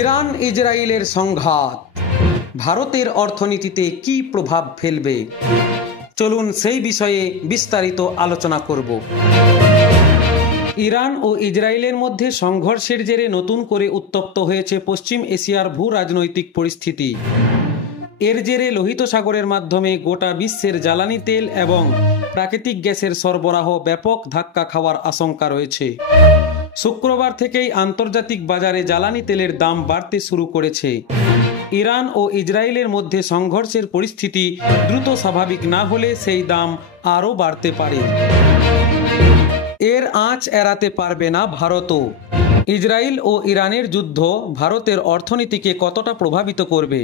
Iran ইসরায়েলের সংঘাত ভারতের অর্থনীতিতে কি প্রভাব ফেলবে, চলুন সেই বিষয়ে বিস্তারিত আলোচনা করব। ইরান ও ইসরায়েলের মধ্যে সংঘর্ষের জেরে নতুন করে উত্তপ্ত হয়েছে পশ্চিম এশিয়ার ভূ রাজনৈতিক পরিস্থিতি। এর জেরে লোহিত সাগরের মাধ্যমে গোটা বিশ্বের জ্বালানি তেল এবং প্রাকৃতিক গ্যাসের সরবরাহ ব্যাপক ধাক্কা খাওয়ার আশঙ্কা রয়েছে। শুক্রবার থেকেই আন্তর্জাতিক বাজারে জ্বালানি তেলের দাম বাড়তে শুরু করেছে। ইরান ও ইসরায়েলের মধ্যে সংঘর্ষের পরিস্থিতি দ্রুত স্বাভাবিক না হলে সেই দাম আরও বাড়তে পারে। এর আঁচ এড়াতে পারবে না ভারতও। ইসরায়েল ও ইরানের যুদ্ধ ভারতের অর্থনীতিকে কতটা প্রভাবিত করবে?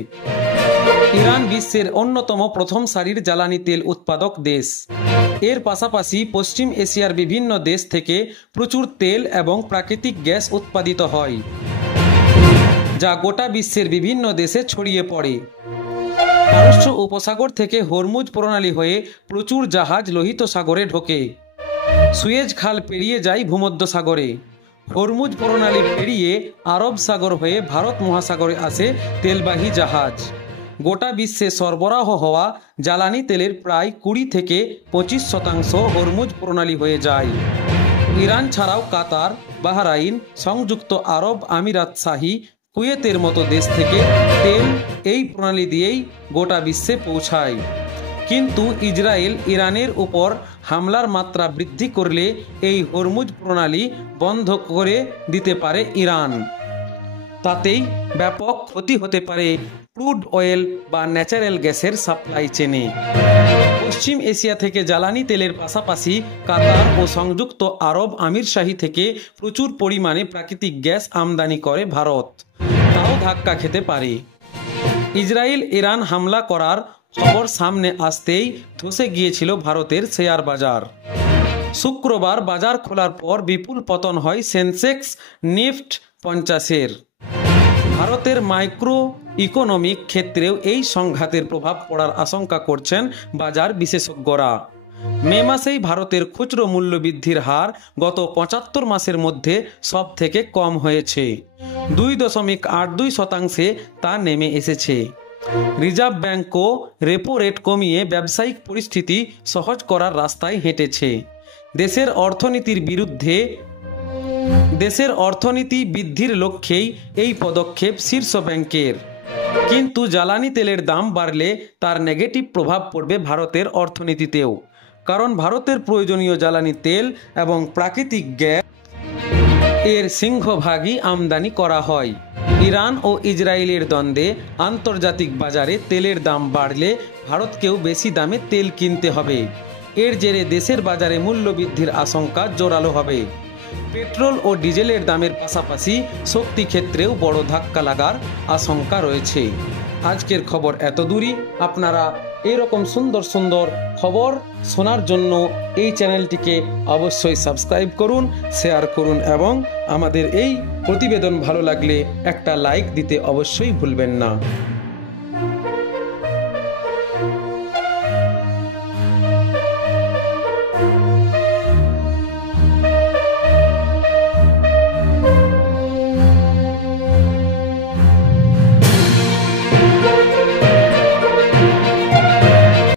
ইরান বিশ্বের অন্যতম প্রথম সারির জ্বালানি তেল উৎপাদক দেশ। এর পাশাপাশি পশ্চিম এশিয়ার বিভিন্ন দেশ থেকে প্রচুর তেল এবং প্রাকৃতিক গ্যাস উৎপাদিত হয়, যা গোটা বিশ্বের বিভিন্ন দেশে ছড়িয়ে পড়ে। পারস্য উপসাগর থেকে হরমুজ প্রণালী হয়ে প্রচুর জাহাজ লোহিত সাগরে ঢোকে। সুয়েজ খাল পেরিয়ে যায় ভূমধ্যসাগরে। হরমুজ প্রণালী পেরিয়ে আরব সাগর হয়ে ভারত মহাসাগরে আসে তেলবাহী জাহাজ। গোটা বিশ্বে সরবরাহ হওয়া জ্বালানি তেলের প্রায় 20 থেকে 25% হরমুজ প্রণালী হয়ে যায়। ইরান ছাড়াও কাতার, বাহরাইন, সংযুক্ত আরব আমিরাত শাহী, কুয়েতের মতো দেশ থেকে তেল এই প্রণালী দিয়েই গোটা বিশ্বে পৌঁছায়। কিন্তু ইসরায়েল ইরানের উপর হামলার মাত্রা বৃদ্ধি করলে এই হরমুজ প্রণালী বন্ধ করে দিতে পারে ইরান। তাতেই ব্যাপক ক্ষতি হতে পারে ক্রুড অয়েল বা ন্যাচারাল গ্যাসের সাপ্লাই চেনে। পশ্চিম এশিয়া থেকে জ্বালানি তেলের পাশাপাশি কাতার ও সংযুক্ত আরব আমিরশাহী থেকে প্রচুর পরিমাণে প্রাকৃতিক গ্যাস আমদানি করে ভারত, তাও ধাক্কা খেতে পারে। ইসরায়েল ইরান হামলা করার খবর সামনে আসতেই ধসে গিয়েছিল ভারতের শেয়ার বাজার। শুক্রবার বাজার খোলার পর বিপুল পতন হয় সেন্সেক্স নিফটি 50-এর। ভারতের মাইক্রো ইকোনমিক ক্ষেত্রেও এই সংঘাতের প্রভাব পড়ার আশঙ্কা করছেন বাজার বিশেষজ্ঞরা। মে মাসেই ভারতের খুচরো মূল্য বৃদ্ধির হার গত 75 মাসের মধ্যে সব থেকে কম হয়েছে। 2.82% তা নেমে এসেছে। রিজার্ভ ব্যাংকও রেপো রেট কমিয়ে ব্যবসায়িক পরিস্থিতি সহজ করার রাস্তায় হেঁটেছে। দেশের অর্থনীতি বৃদ্ধির লক্ষ্যেই এই পদক্ষেপ শীর্ষ ব্যাংকের। কিন্তু জ্বালানি তেলের দাম বাড়লে তার নেগেটিভ প্রভাব পড়বে ভারতের অর্থনীতিতেও, কারণ ভারতের প্রয়োজনীয় জ্বালানি তেল এবং প্রাকৃতিক গ্যাস এর সিংহভাগই আমদানি করা হয়। ইরান ও ইসরায়েলের দ্বন্দ্বে আন্তর্জাতিক বাজারে তেলের দাম বাড়লে ভারতকেও বেশি দামে তেল কিনতে হবে। এর জেরে দেশের বাজারে মূল্য বৃদ্ধির আশঙ্কা জোরালো হবে। পেট্রোল ও ডিজেলের দামের পাশাপাশি শক্তি ক্ষেত্রেও বড় ধাক্কা লাগার আশঙ্কা রয়েছে। আজকের খবর এত দূরই। আপনারা এরকম সুন্দর সুন্দর খবর শোনার জন্য এই চ্যানেলটিকে অবশ্যই সাবস্ক্রাইব করুন, শেয়ার করুন এবং আমাদের এই প্রতিবেদন ভালো লাগলে একটা লাইক দিতে অবশ্যই ভুলবেন না।